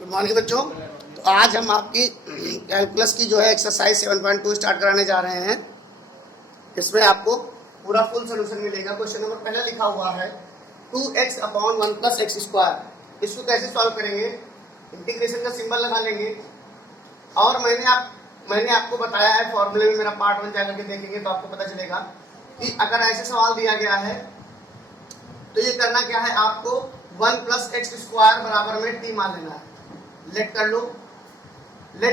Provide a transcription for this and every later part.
Good morning बच्चों। तो आज हम आपकी कैलकुलस की जो है एक्सरसाइज 7.2 स्टार्ट कराने जा रहे हैं। इसमें आपको पूरा फुल सोल्यूशन मिलेगा। क्वेश्चन नंबर पहला लिखा हुआ है 2x upon 1 plus x square. इसको कैसे सॉल्व करेंगे? इंटीग्रेशन का सिंबल लगा लेंगे। और मैंने आपको बताया है फॉर्मूले में, मेरा पार्ट 1 जाकर के देखेंगे तो आपको पता चलेगा कि अगर ऐसे सवाल दिया गया है तो ये करना क्या है, आपको 1 प्लस एक्स स्क्वायर बराबर में टी मान लेना है। लेट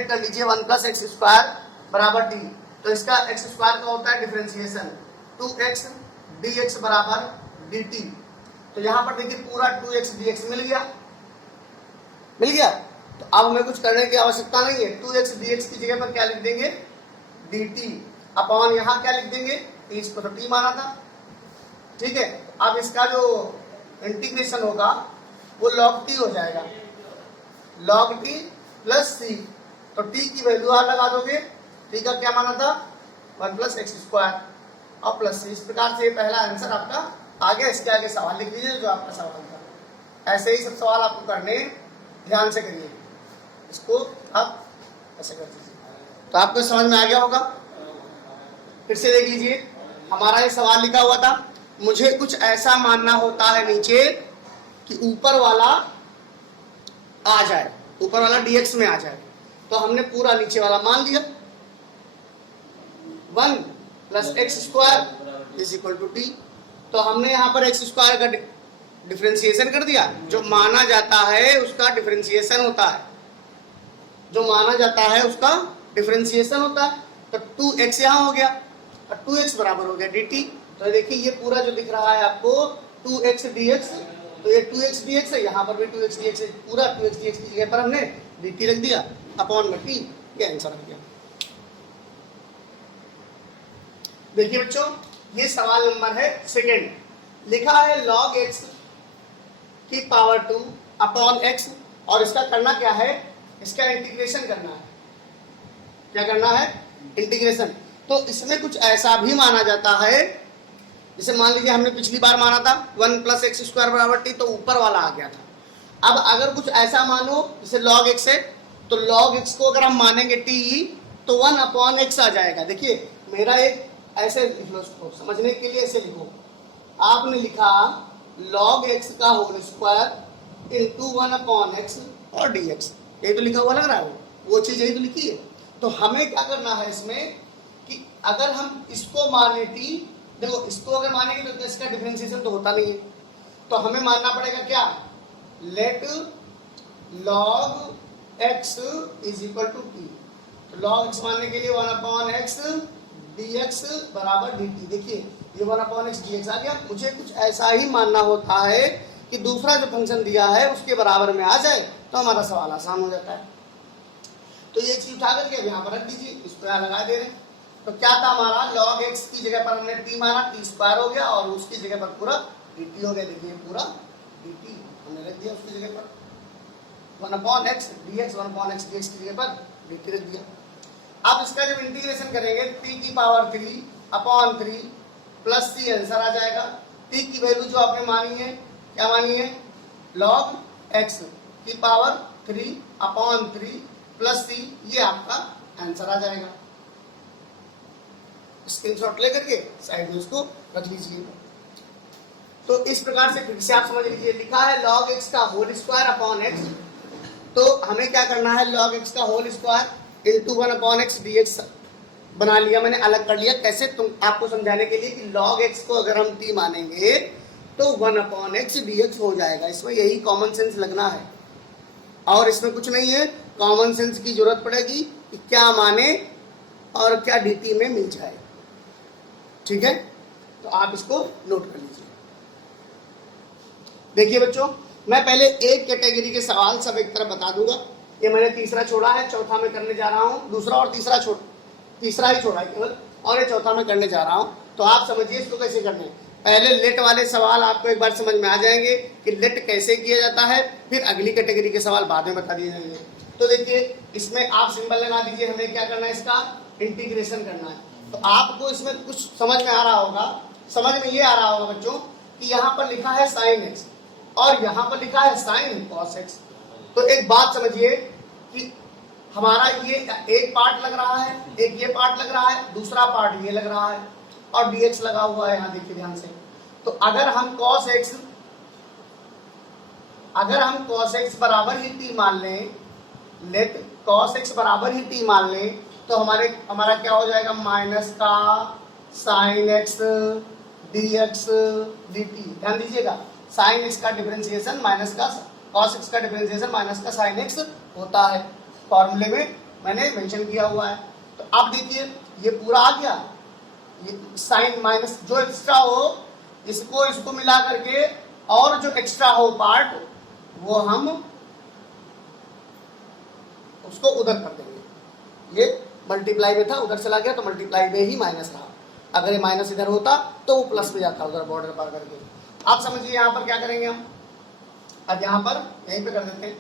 कर लीजिए 1 प्लस एक्स स्क्वायर बराबर टी। तो इसका एक्स स्क्वायर का होता है डिफरेंशिएशन, 2x dx बराबर dt। तो यहाँ पर देखिए पूरा 2x dx मिल गया। तो अब हमें कुछ करने की आवश्यकता नहीं है। 2x dx की जगह पर क्या लिख देंगे, dt अपॉन यहाँ क्या लिख देंगे, इसको तो t माना था, ठीक है। अब इसका जो इंटीग्रेशन होगा वो log t हो जाएगा, log t प्लस c। तो t की वैल्यू आप लगा दोगे, t का क्या माना था 1 प्लस एक्स स्क्वायर और प्लस c। इस प्रकार से पहला आंसर आपका आ गया। इसके आगे सवाल लिख लीजिए जो आपका सवाल था। ऐसे ही सब सवाल आपको करने, ध्यान से करिए इसको। आप ऐसे कर दीजिए तो आपको समझ में आ गया होगा। फिर से देख लीजिए, हमारा ये सवाल लिखा हुआ था, मुझे कुछ ऐसा मानना होता है नीचे कि ऊपर वाला आ जाए, ऊपर वाला dx में आ जाए। तो हमने पूरा नीचे वाला मान लिया, 1 plus x square is equal to t. तो हमने यहाँ पर एक्स स्क्वायर का डिफरेंशिएशन कर दिया। जो माना जाता है उसका डिफरेंशिएशन होता है, जो माना जाता है उसका डिफरेंशिएशन होता है। तो 2x यहाँ हो गया और 2x बराबर हो गया dt। तो देखिए ये पूरा जो दिख रहा है आपको 2x dx, तो ये 2x dx है, यहाँ पर भी 2x dx है। पूरा 2x dx की जगह पर हमने dt रख दिया अपॉन में t। ये आंसर आ गया। देखिए बच्चों, ये सवाल नंबर है सेकेंड। लिखा है log x की पावर 2 अपॉन x, और इसका करना क्या है, इसका इंटीग्रेशन करना है। क्या करना है, इंटीग्रेशन। तो इसमें कुछ ऐसा भी माना जाता है, जैसे मान लीजिए हमने पिछली बार माना था 1 प्लस एक्स स्क्वायर बराबर टी, तो ऊपर वाला आ गया था। अब अगर कुछ ऐसा मानो जैसे log x है, तो log x को अगर हम मानेंगे t तो 1 अपॉन x आ जाएगा। देखिए मेरा एक ऐसे लिख लो, इसको समझने के लिए ऐसे लिखो। आपने लिखा log x का whole square into 1 upon x और dx। यही तो लिखा हुआ लग रहा है, वो चीज यही तो लिखी है। तो हमें क्या करना है इसमें कि अगर हम इसको माने t, देखो इसको अगर मानेंगे तो इसका डिफरेंशिएशन तो होता नहीं है। तो हमें मानना पड़ेगा क्या, let log x is equal to t। तो log x मानने के लिए 1 अपॉन x dx बराबर dt। देखिए ये 1 अपॉन x dx आ गया। मुझे कुछ ऐसा ही मानना होता है कि दूसरा जो फंक्शन दिया है उसके बराबर में आ जाए, तो हमारा सवाल आसान हो जाता है। तो ये चीज उठा करके अब यहाँ पर रख दीजिए, इसको यहाँ लगा दे रहे हैं। तो क्या था हमारा, log x की जगह पर हमने t माना, t स्क्वायर हो गया, और उसकी जगह पर पूरा dt हो गया। देखिए पूरा dt हमने रख दिया उसकी जगह पर 1 upon x dx, 1 upon x dx की जगह पर dt रख दिया। अब इसका जब इंटीग्रेशन करेंगे t की power 3 upon 3 plus c answer आ जाएगा। t की वैल्यू जो आपने मानी है, क्या मानी है, log x की पावर 3 अपॉन 3 प्लस c, ये आपका आंसर आ जाएगा। स्क्रीनशॉट लेकर के साइड में उसको रख लीजिए। तो इस प्रकार से फिर से आप समझ लीजिए, लिखा है log x का होल स्क्वायर अपॉन x। तो हमें क्या करना है, log x का whole square into 1 upon x dx बना लिया मैंने, अलग कर लिया। कैसे, तुम आपको समझाने के लिए कि log x को अगर हम t मानेंगे तो 1 अपॉन x dx हो जाएगा। इसमें यही कॉमन सेंस लगना है, और इसमें कुछ नहीं है। कॉमन सेंस की जरूरत पड़ेगी कि क्या माने और क्या dt में मिल जाए, ठीक है। तो आप इसको नोट कर लीजिए। देखिए बच्चों, मैं पहले एक कैटेगरी के सवाल सब एक तरफ बता दूंगा। ये मैंने तीसरा छोड़ा है, चौथा में करने जा रहा हूँ। दूसरा और तीसरा तीसरा ही छोड़ा है केवल, और ये चौथा में करने जा रहा हूँ। तो आप समझिए इसको कैसे करना है। पहले लेट वाले सवाल आपको एक बार समझ में आ जाएंगे कि लेट कैसे किया जाता है, फिर अगली कैटेगरी के सवाल बाद में बता दिए जाएंगे। तो देखिए इसमें आप सिंबल लगा दीजिए, हमें क्या करना है, इसका इंटीग्रेशन करना है। तो आपको इसमें कुछ समझ में आ रहा होगा। समझ में ये आ रहा होगा बच्चों कि यहाँ पर लिखा है sin x और यहाँ पर लिखा है sin cos x। तो एक बात समझिए कि हमारा ये एक पार्ट लग रहा है, एक ये पार्ट लग रहा है, दूसरा पार्ट ये लग रहा है और dx लगा हुआ है यहाँ, देखिए ध्यान से। तो अगर हम cos x बराबर ही t मान लें, लेट cos x बराबर ही t मान लें, तो हमारा क्या हो जाएगा, माइनस का sin x dx dt। ध्यान दीजिएगा, sin x का डिफरेंशिएशन माइनस का cos x का डिफरेंशिएशन माइनस का sin x होता है, फॉर्मूले में मैंने मेंशन किया हुआ है। तो आप देखिए ये पूरा आ गया, ये साइन माइनस जो एक्स्ट्रा हो इसको मिला करके और जो एक्स्ट्रा हो पार्ट वो हम उसको उधर कर देंगे। ये मल्टीप्लाई में था, उधर चला गया तो मल्टीप्लाई में ही माइनस रहा, अगर ये माइनस इधर होता तो वो प्लस में जाता उधर बॉर्डर पार करके। आप समझिए यहाँ पर क्या करेंगे हम, अब यहाँ पर यहीं पे कर देते हैं।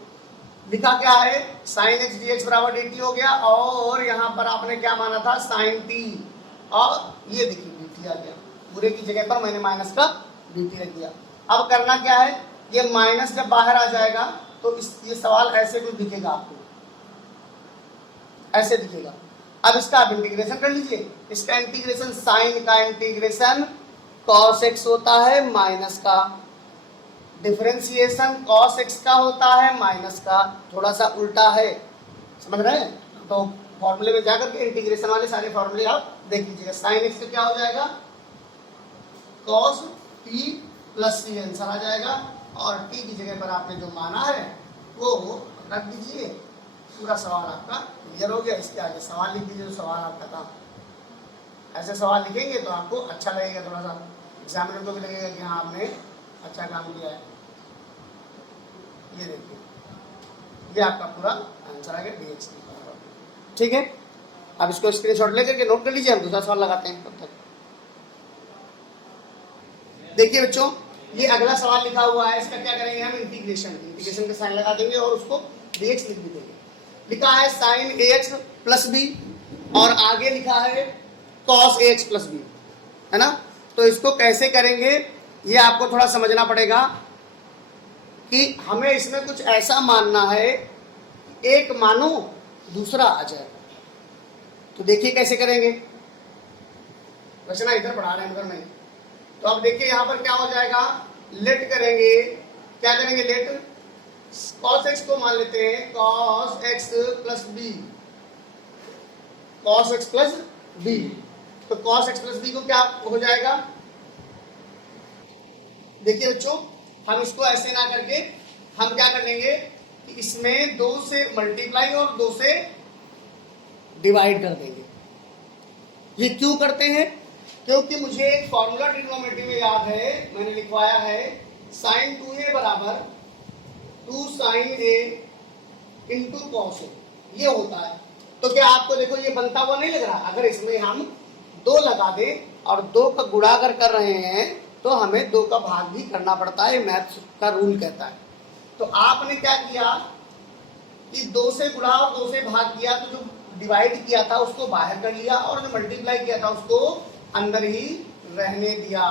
लिखा क्या है, साइन एक्स डी एक्स बराबर dt हो गया, और यहाँ पर आपने क्या माना था, साइन t, और ये देखिए dt आ गया, पूरे की जगह पर मैंने माइनस का dt रख दिया। अब करना क्या है, ये माइनस जब बाहर आ जाएगा तो ये सवाल ऐसे कुछ दिखेगा आपको, ऐसे दिखेगा। अब इसका आप इंटीग्रेशन कर लीजिए, इसका इंटीग्रेशन साइन का इंटीग्रेशन cos x होता है माइनस का, डिफरेंशिएशन cos x का होता है माइनस का, थोड़ा सा उल्टा है, समझ रहे हैं। तो फॉर्मूले में जाकर के इंटीग्रेशन वाले सारे फॉर्मूले आप देख लीजिएगा। साइन x का क्या हो जाएगा, cos t plus c answer आ जाएगा, और t की जगह पर आपने जो माना है वो रख दीजिए। पूरा सवाल आपका क्लियर हो गया। इसके आगे सवाल लिख दीजिए, जो सवाल आपका था। ऐसे सवाल लिखेंगे तो आपको अच्छा लगेगा, थोड़ा सा एग्जामिनर को भी लगेगा कि हाँ आपने अच्छा काम किया है। ये देखिए, ये आपका पूरा आंसर आ गया dx। ठीक है, अब इसको स्क्रीनशॉट लेकर के नोट कर लीजिए, हम दूसरा सवाल लगाते हैं तब तक। देखिए बच्चों, ये अगला सवाल लिखा हुआ है, इसका क्या करेंगे हम, इंटीग्रेशन का साइन लगा देंगे और उसको dx लिख भी देंगे। लिखा है साइन ax प्लस बी, और आगे लिखा है cos ax प्लस बी, है ना। तो इसको कैसे करेंगे ये आपको थोड़ा समझना पड़ेगा कि हमें इसमें कुछ ऐसा मानना है, एक मानो दूसरा आ जाए। तो देखिए कैसे करेंगे, रचना इधर पढ़ा रहे हैं मगर नहीं। तो अब देखिए यहाँ पर क्या हो जाएगा, लेट करेंगे, क्या करेंगे, लेट cos x को मान लेते हैं cos x plus b, cos x plus b. तो cos x प्लस बी को क्या हो जाएगा, देखिए बच्चों, हम इसको ऐसे ना करके हम क्या कर लेंगे कि इसमें 2 से मल्टीप्लाई और 2 से डिवाइड कर देंगे। ये क्यों करते हैं, क्योंकि मुझे एक फॉर्मूला ट्रिग्नोमेट्री में याद है, मैंने लिखवाया है साइन 2a बराबर 2 sine a into cos a, ये होता है। तो क्या आपको देखो ये बनता हुआ नहीं लग रहा, अगर इसमें हम 2 लगा दें और 2 का गुणा अगर कर रहे हैं तो हमें 2 का भाग भी करना पड़ता है, मैथ्स का रूल कहता है। तो आपने क्या किया कि 2 से गुणा और 2 से भाग किया, तो जो डिवाइड किया था उसको बाहर कर लिया, और जो मल्टीप्लाई किया था उसको अंदर ही रहने दिया।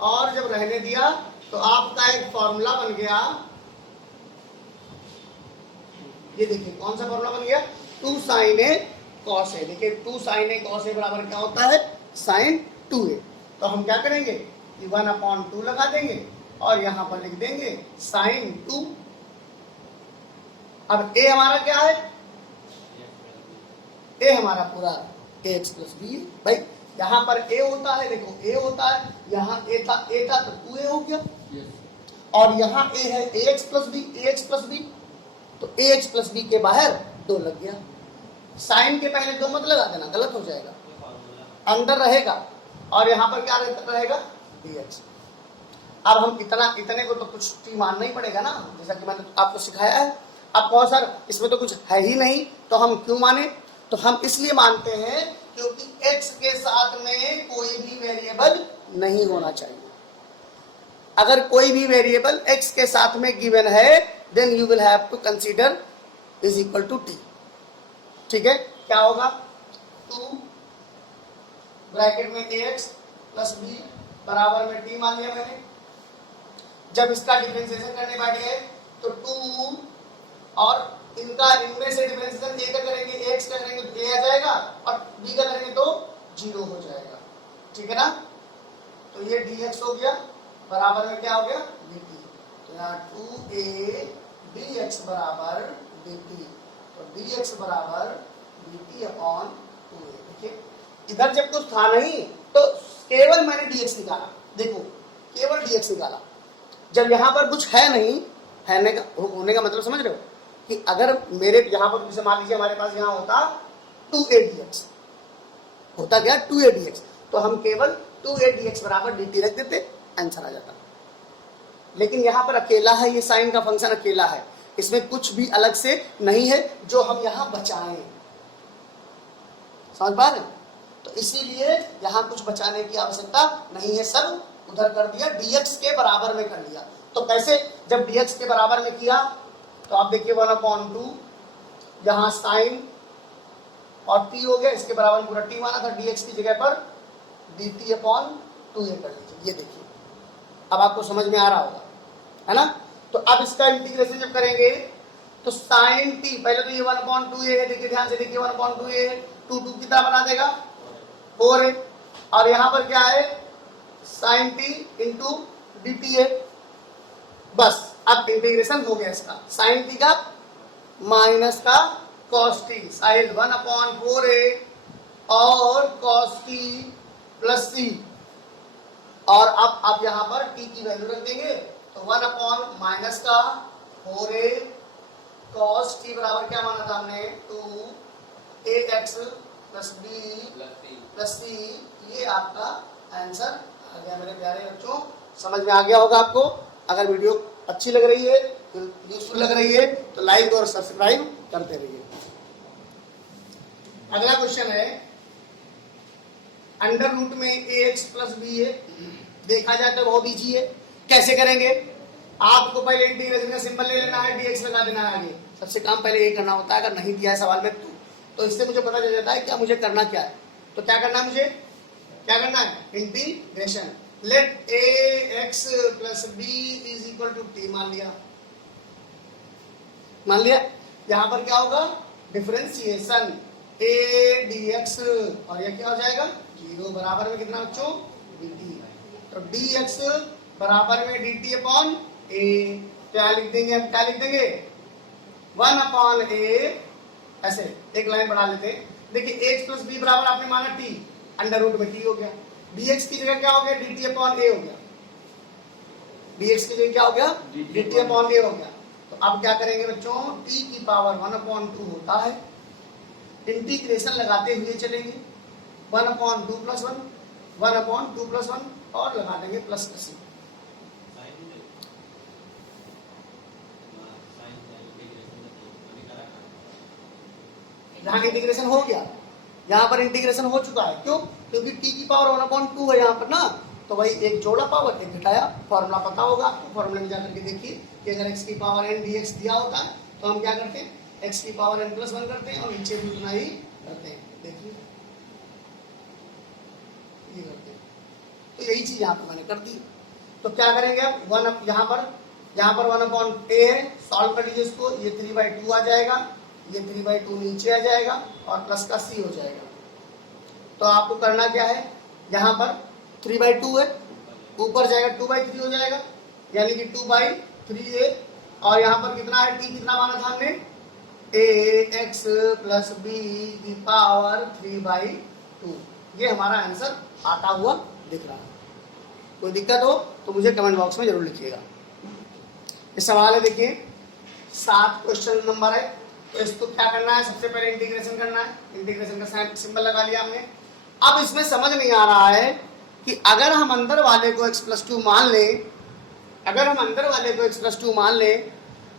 और जब रहने दिया तो आपका एक फॉर्मूला बन गया, ये देखिए कौन सा फॉर्मूला बन गया, 2 साइन ए कॉस ए। देखिए 2 साइन ए कॉस ए बराबर क्या होता है, साइन 2a। तो हम क्या करेंगे, 1/2 लगा देंगे और यहां पर लिख देंगे साइन 2। अब a हमारा क्या है, a हमारा पूरा ax प्लस बी। भाई यहाँ पर a होता है, देखो a होता है, यहाँ a था तो 2a हो गया, और यहाँ a है ax प्लस बी, तो ax प्लस बी के बाहर 2 लग गया। साइन के पहले 2 मत लगा देना, गलत हो जाएगा, अंदर रहेगा, और यहाँ पर क्या रहेगा, dx। अब हम इतने को तो कुछ t मानना ही पड़ेगा ना, जैसा कि मैंने आपको सिखाया है। अब कहो सर इसमें तो कुछ है ही नहीं, तो हम क्यों माने, तो हम इसलिए मानते हैं क्योंकि x के साथ में कोई भी वेरिएबल नहीं होना चाहिए। अगर कोई भी वेरिएबल x के साथ में गिवन है, then you will have to consider is equal to t। ठीक है, क्या होगा, 2 ब्रैकेट में ax प्लस b बराबर में t मान लिया मैंने। जब इसका डिफरेंशिएशन करने बैठ गए तो 2 और इनका इनमें से डिफरेंशिएशन ए का करेंगे, x का करेंगे तो a आ जाएगा और b का करेंगे तो 0 हो जाएगा, ठीक है ना। तो ये dx हो गया बराबर में क्या हो गया dt। तो यहाँ 2a dx बराबर dt, तो dx बराबर dt अपॉन 2a। देखिए इधर जब कुछ था नहीं तो केवल मैंने dx निकाला, देखो केवल dx निकाला। जब यहाँ पर कुछ है नहीं, होने का मतलब समझ रहे हो कि अगर मेरे यहाँ पर जैसे मान लीजिए हमारे पास यहाँ होता 2a dx, होता क्या 2a dx, तो हम केवल 2a dx बराबर dt रख देते, आंसर आ जाता। लेकिन यहाँ पर अकेला है, ये साइन का फंक्शन अकेला है, इसमें कुछ भी अलग से नहीं है जो हम यहाँ बचाएं, समझ पा रहे हैं। तो इसीलिए यहाँ कुछ बचाने की आवश्यकता नहीं है, सब उधर कर दिया, dx के बराबर में कर लिया। तो कैसे, जब dx के बराबर में किया तो आप देखिए 1/2 यहाँ साइन और t हो गया, इसके बराबर पूरा t माना था, dx की जगह पर dt अपॉन 2a कर लीजिए। ये देखिए अब आपको समझ में आ रहा होगा, है ना। तो अब इसका इंटीग्रेशन जब करेंगे तो साइन t, पहले तो ये 1/2a है, देखिए ध्यान से देखिए 1/2a है, 2 कितना बना देगा 4a, और यहाँ पर क्या है साइन t इंटू dt है। बस अब इंटीग्रेशन हो गया इसका, साइन t का माइनस का cos t, साइन 1/4a और cos t प्लस c, और अब आप यहाँ पर t की वैल्यू रख देंगे तो 1 माइनस का 4a cos t बराबर क्या माना था हमने 2ax plus b plus c। ये आपका आंसर आ गया मेरे प्यारे बच्चों, समझ में आ गया होगा आपको। अगर वीडियो अच्छी लग रही है, यूजफुल लग रही है तो लाइक और सब्सक्राइब करते रहिए। अगला क्वेश्चन है अंडर रूट में ax प्लस b है, देखा जाए तो बहुत इजी है। कैसे करेंगे, आपको पहले इंटीग्रेशन का सिंबल ले लेना है, dx लगा देना है आगे, सबसे काम पहले ये करना होता है। अगर नहीं दिया है सवाल में तो इससे मुझे पता चल जाता है क्या मुझे करना क्या है। तो क्या करना है, मुझे क्या करना है, integration. Let ax plus b is equal to t मान लिया। यहाँ पर क्या होगा, डिफरेंशिएशन a dx, और यह क्या हो जाएगा 0 बराबर में कितना बच्चों dt। तो dx बराबर में dt अपॉन a, क्या लिख देंगे, हम क्या लिख देंगे 1/a, ऐसे एक लाइन बढ़ा लेते हैं। देखिए x प्लस b बराबर आपने माना t, अंडर रूट में t हो गया, dx की जगह क्या हो गया dt अपॉन a हो गया, dx की जगह क्या हो गया dt अपॉन a हो गया। तो अब क्या करेंगे बच्चों, t की पावर 1/2 होता है, इंटीग्रेशन लगाते हुए चलेंगे 1/2 प्लस 1, 1/2 प्लस 1 और लगा देंगे प्लस का c। यहाँ इंटीग्रेशन हो गया, यहाँ पर इंटीग्रेशन हो चुका है, क्यों, क्योंकि t की पावर 1/2 है यहाँ पर ना, तो वही एक जोड़ा पावर एक घटाया। फॉर्मूला पता होगा आपको, फॉर्मूले में जाकर के देखिए कि अगर x की पावर n dx दिया होता है तो हम क्या करते हैं, x की पावर n प्लस 1 करते हैं और नीचे भी उतना ही करते हैं। देखिए ये करते हैं, तो यही चीज यहाँ पर मैंने कर दी। तो क्या करेंगे अब, 1 यहाँ पर 1/a है, सॉल्व कर लीजिए इसको, ये 3/2 आ जाएगा, ये 3/2 नीचे आ जाएगा और प्लस का c हो जाएगा। तो आपको करना क्या है, यहाँ पर 3/2 है, ऊपर जाएगा 2/3 हो जाएगा, यानी कि 2/3a, और यहाँ पर कितना है, t कितना माना था हमने ax प्लस b की पावर 3/2। ये हमारा आंसर आता हुआ दिख रहा है। कोई दिक्कत हो तो मुझे कमेंट बॉक्स में जरूर लिखिएगा। ये सवाल है, देखिए 7 क्वेश्चन नंबर है। तो इसको क्या करना है, सबसे पहले इंटीग्रेशन करना है, इंटीग्रेशन का सिंबल लगा लिया हमने। अब इसमें समझ नहीं आ रहा है कि अगर हम अंदर वाले को x प्लस 2 मान लें, अगर हम अंदर वाले को x प्लस 2 मान लें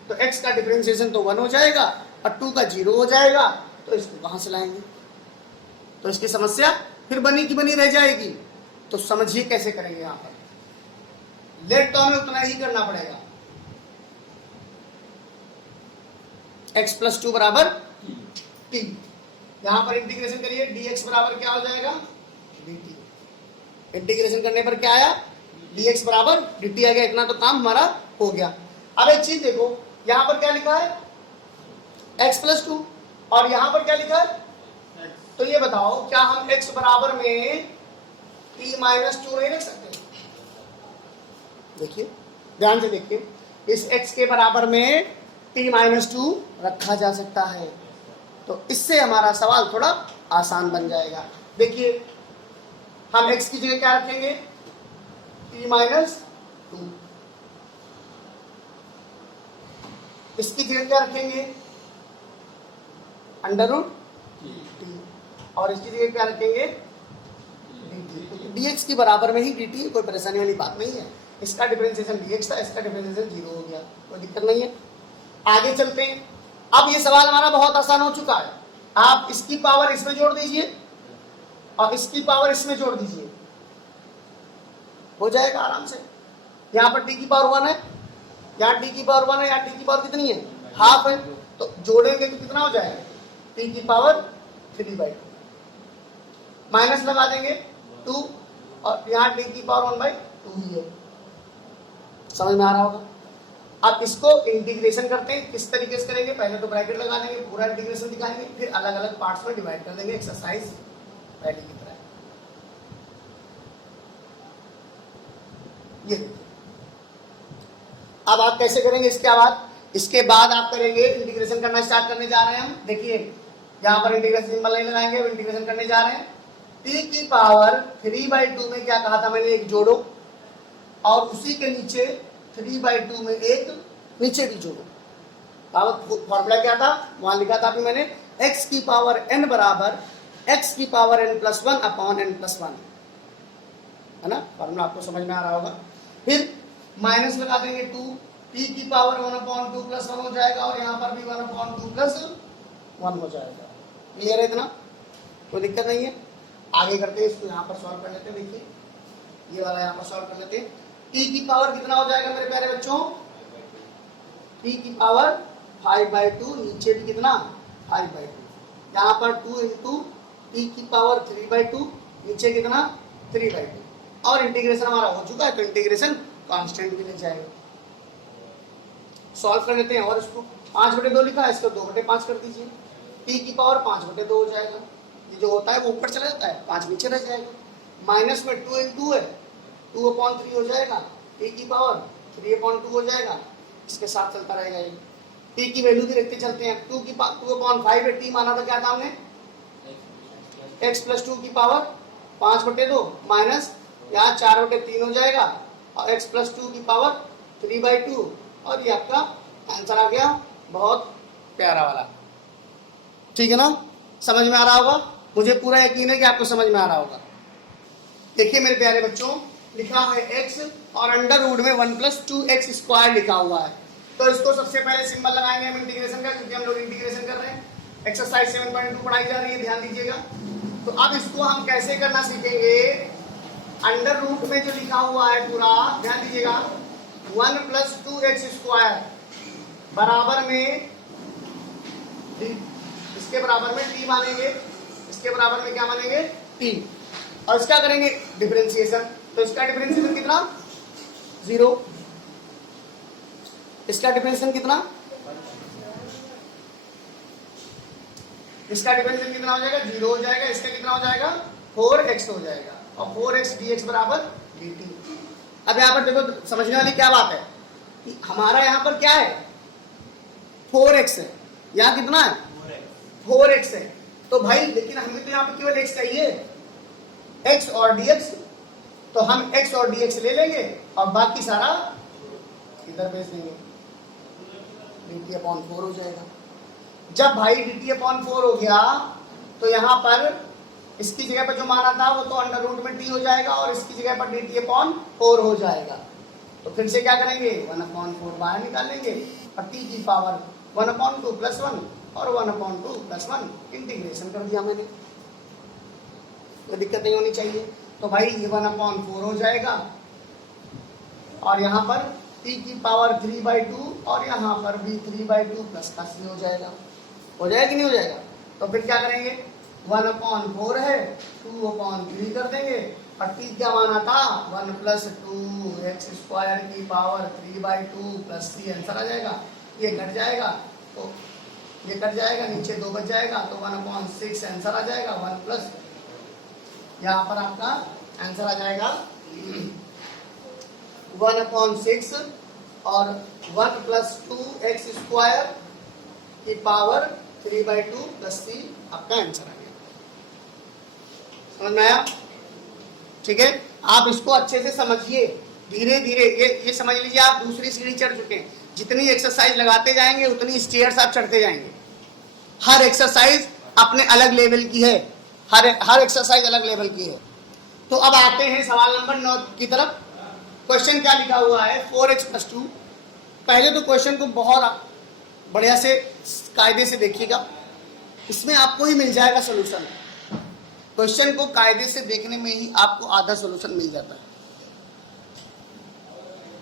तो x का डिफरेंशिएशन तो 1 हो जाएगा और 2 का 0 हो जाएगा, तो इसको कहां से लाएंगे, तो इसकी समस्या फिर बनी की बनी रह जाएगी। तो समझिए कैसे करेंगे, यहाँ पर लेट तो हमें उतना ही करना पड़ेगा, x प्लस 2 बराबर t, यहाँ पर इंटीग्रेशन करिए, dx बराबर क्या हो जाएगा dt, इंटीग्रेशन करने पर क्या आया dx बराबर dt आ गया। इतना तो काम हमारा हो गया। अब एक चीज देखो, यहाँ पर क्या लिखा है x प्लस 2 और यहां पर क्या लिखा है? तो ये बताओ क्या हम x बराबर में t माइनस 2 नहीं रख सकते? देखिए ध्यान से देखिए, इस x के बराबर में t माइनस 2 रखा जा सकता है, तो इससे हमारा सवाल थोड़ा आसान बन जाएगा। देखिए हम x की जगह क्या रखेंगे? t minus 2। इसकी जगह क्या रखेंगे? Under root t। और इसकी जगह क्या रखेंगे? dt। dx के बराबर में ही dt, कोई परेशानी वाली बात नहीं है। इसका डिफरेंशिएशन dx था, इसका डिफरेंशिएशन 0 हो गया, कोई दिक्कत नहीं है। आगे चलते हैं। अब ये सवाल हमारा बहुत आसान हो चुका है। आप इसकी पावर इसमें जोड़ दीजिए और इसकी पावर इसमें जोड़ दीजिए, हो जाएगा आराम से। यहाँ पर t की पावर 1 है, यहाँ t की पावर 1 है, यहाँ t की पावर कितनी है? हाफ है, तो जोड़ेंगे तो कितना हो जाएगा? t की पावर 3/2। माइनस लगा देंगे 2 और यहाँ t की पावर 1/2 ही है। समझ में आ रहा होगा। अब इसको इंटीग्रेशन करते हैं, किस तरीके से करेंगे? पहले तो ब्रैकेट लगा देंगे, पूरा इंटीग्रेशन दिखाएंगे, फिर अलग अलग पार्ट्स में डिवाइड कर देंगे, एक्सरसाइज पहले की तरह। ये अब आप कैसे करेंगे? इसके बाद आप करेंगे इंटीग्रेशन करना स्टार्ट करने जा रहे हैं हम। देखिए यहाँ पर इंटीग्रेशन सिंबल नहीं लगाएंगे, इंटीग्रेशन करने जा रहे हैं। t की पावर 3/2 में क्या कहा था मैंने? एक जोड़ो, और उसी के नीचे 3/2 में एक नीचे भी जोड़ो। फॉर्मूला क्या था? वहां लिखा था अभी मैंने, x की पावर n बराबर x की power n plus 1 upon n plus 1, है ना? फॉर्मूला आपको समझ में आ रहा होगा। फिर माइनस लगा देंगे 2, t की पावर 1/2 प्लस 1 हो जाएगा, और यहाँ पर भी 1/2 प्लस 1 हो जाएगा। क्लियर है इतना? कोई दिक्कत नहीं है। आगे करते हैं, इसको यहाँ पर सॉल्व कर लेते हैं। देखिए ये वाला यहाँ पर सॉल्व कर लेते हैं। t की पावर कितना हो जाएगा मेरे प्यारे बच्चों? t की पावर 5/2, नीचे भी कितना? 5/2। यहाँ पर 2 इंटू t की पावर 3/2, नीचे कितना? 3/2। और इंटीग्रेशन हमारा हो चुका है, तो इंटीग्रेशन कांस्टेंट भी ले जाएगा। सॉल्व कर लेते हैं, और इसको 5/2 लिखा है, इसको 2/5 कर दीजिए। t की पावर 5/2 हो जाएगा। ये जो होता है वो ऊपर चला जाता है, 5 नीचे रह जाएगा। माइनस में 2 इंटू है, 2/3 हो जाएगा। t की पावर 3/2 हो जाएगा। इसके साथ चलता रहेगा ये। t की वैल्यू भी रखते चलते हैं। 2/5 है, t माना था क्या था हमने? x प्लस 2 की पावर 5/2 माइनस यहाँ 4/3 हो जाएगा, और x प्लस 2 की पावर 3/2, और ये आपका आंसर आ गया, बहुत प्यारा वाला। ठीक है ना? समझ में आ रहा होगा, मुझे पूरा यकीन है कि आपको समझ में आ रहा होगा। देखिए मेरे प्यारे बच्चों, लिखा है x और अंडर रूट में 1 प्लस 2x स्क्वायर लिखा हुआ है। तो इसको सबसे पहले सिंबल लगाएंगे हम इंटीग्रेशन का, क्योंकि हम लोग इंटीग्रेशन कर रहे हैं। एक्सरसाइज 7.2 पढ़ाई जा रही है, ध्यान दीजिएगा। तो अब इसको हम कैसे करना सीखेंगे? अंडर रूट में जो लिखा हुआ है पूरा ध्यान दीजिएगा, 1 प्लस 2x स्क्वायर बराबर में इसके बराबर में t मानेंगे, इसके बराबर में क्या मानेंगे? t। और इसका करेंगे डिफरेंशिएशन, तो इसका डिफरेंशिएशन कितना? 0। इसका डिफरेंशिएशन कितना? इसका डिफरेंशिएशन कितना हो जाएगा? 0 हो जाएगा। इसका कितना हो जाएगा? 4x हो जाएगा, और 4x dx बराबर dt। अब यहाँ पर देखो समझने वाली क्या बात है कि हमारा यहाँ पर क्या है? 4x है, यहाँ कितना है? 4x है। तो भाई लेकिन हमें तो यहाँ पर केवल x चाहिए, x और dx, तो हम x और dx ले लेंगे और बाकी सारा इधर भेज देंगे, dt/4 हो जाएगा। जब भाई dt/4 हो गया, तो यहाँ पर इसकी जगह पर जो माना था वो तो अंडर रूट में t हो जाएगा, और इसकी जगह पर dt/4 हो जाएगा। तो फिर से क्या करेंगे? 1/4 बाहर निकालेंगे, और t की पावर 1/2 प्लस 1 और 1/2 प्लस 1 इंटीग्रेशन कर दिया मैंने। कोई दिक्कत नहीं होनी चाहिए। तो भाई ये 1/4 हो जाएगा, और यहाँ पर t की पावर 3/2, और यहाँ पर भी 3/2 प्लस का c हो जाएगा। हो जाएगा कि नहीं हो जाएगा? तो फिर क्या करेंगे? 1/4 है, 2/3 कर देंगे, और t क्या माना था? 1 प्लस 2x स्क्वायर की पावर 3/2 प्लस c आंसर आ जाएगा। ये घट जाएगा, तो ये कट जाएगा, नीचे 2 बच जाएगा, तो 1/6 आंसर आ जाएगा। 1 प्लस यहाँ पर आपका आंसर आ जाएगा 1/6 और 1 प्लस 2x² की पावर 3/2 प्लस 3 आपका आंसर आ गया। समझ में आया? ठीक है, आप इसको अच्छे से समझिए, धीरे धीरे ये समझ लीजिए आप दूसरी सीढ़ी चढ़ चुके हैं। जितनी एक्सरसाइज लगाते जाएंगे उतनी स्टेयर्स आप चढ़ते जाएंगे। हर एक्सरसाइज अपने अलग लेवल की है, हर एक्सरसाइज अलग लेवल की है। तो अब आते हैं सवाल नंबर 9 की तरफ। क्वेश्चन क्या लिखा हुआ है, 4x + 2। पहले तो क्वेश्चन को बहुत बढ़िया से कायदे से देखिएगा, इसमें आपको ही मिल जाएगा सोल्यूशन। क्वेश्चन को कायदे से देखने में ही आपको आधा सोल्यूशन मिल जाता है।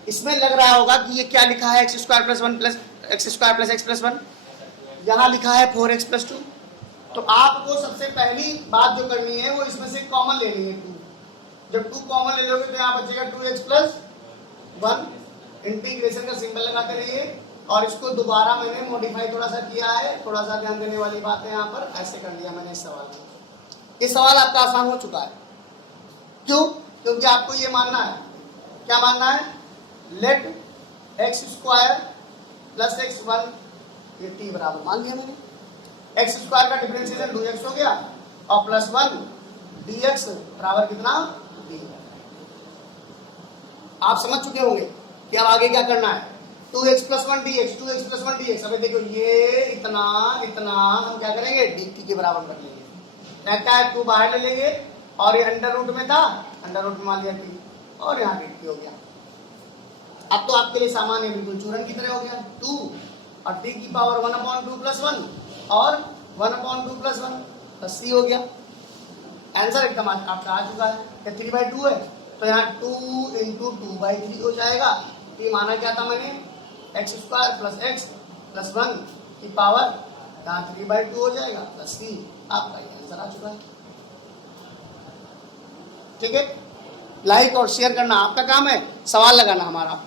इसमें लग रहा होगा कि ये क्या लिखा है, x² + 1 + x² + x + 1। यहाँ लिखा है 4x + 2। तो आपको सबसे पहली बात जो करनी है वो इसमें से कॉमन लेनी है 2। जब 2 कॉमन ले लोगे तो यहाँ बचेगा 2x + 1। इंटीग्रेशन का सिंबल लगाते रहिए। और इसको दोबारा मैंने मॉडिफाई थोड़ा सा किया है, थोड़ा सा ध्यान देने वाली बात है। यहाँ पर ऐसे कर लिया मैंने इस सवाल में। ये सवाल आपका आसान हो चुका है। क्यों? क्योंकि आपको ये मानना है, क्या मानना है, लेट x² + x1 ये t बराबर मान लिया मैंने। x² का डिफरेंशिएशन 2x हो गया और +1 dx बराबर कितना, d। आप समझ चुके होंगे कि अब आगे क्या करना है। 2x + 1 dx, 2x + 1 dx। अबे देखो ये इतना इतना हम क्या करेंगे, dt के बराबर कर लेंगे। लगता है 2 बाहर ले लेंगे और ये अंडर रूट में था, अंडर रूट में मान लिया t और यहाँ dt हो गया। अब तो आपके लिए सामान्य बिल्कुल चूरन की तरह हो गया। 2 और t की पावर 1/2 + 1 और 1/2 + 1 + c हो गया। आंसर एकदम आपका आ चुका है। क्या 3/2 है तो यहाँ 2 × 2/3 हो जाएगा। t माना क्या था मैंने, x² + x + 1 की पावर यहाँ 3/2 हो जाएगा प्लस c। आपका ये आंसर आ चुका है। ठीक है, लाइक और शेयर करना आपका काम है, सवाल लगाना हमारा।